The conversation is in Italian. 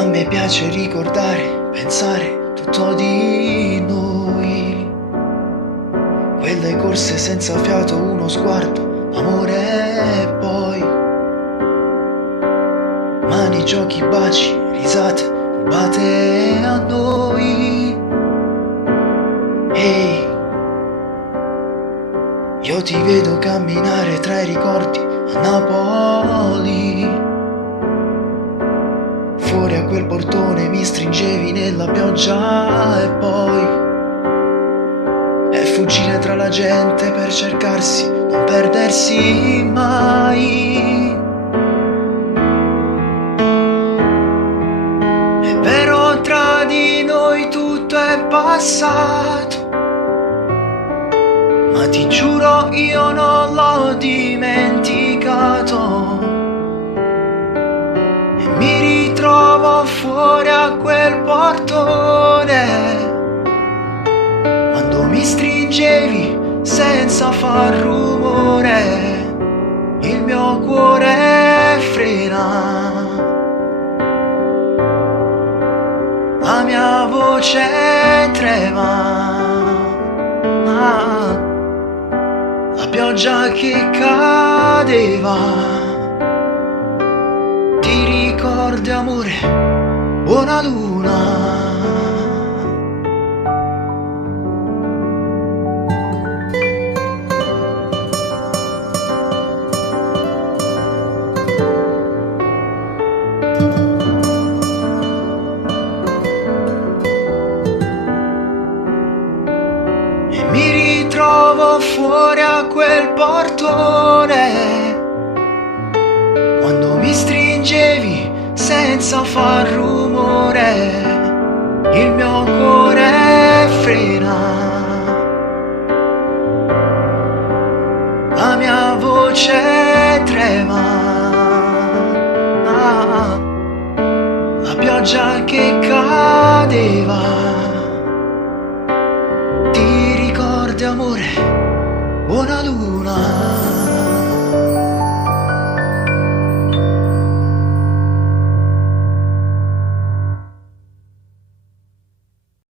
A me piace ricordare, pensare tutto di noi. Quelle corse senza fiato, uno sguardo, amore e poi mani, giochi, baci, risate, rubate a noi. Ehi, io ti vedo camminare tra i ricordi a Napoli. Fuori a quel portone mi stringevi nella pioggia e poi fuggire tra la gente per cercarsi, non perdersi mai. È vero, tra di noi tutto è passato, ma ti giuro io non l'ho dimenticato. E mi ritrovo fuori a quel portone, quando mi stringevi senza far rumore, il mio cuore frena, la mia voce trema. La pioggia che cadeva, ti ricordi amore, buona luna. Mi ritrovo fuori a quel portone, quando mi stringevi senza far rumore, il mio cuore frena, la mia voce trema. La pioggia che cadeva, amore, buona luna.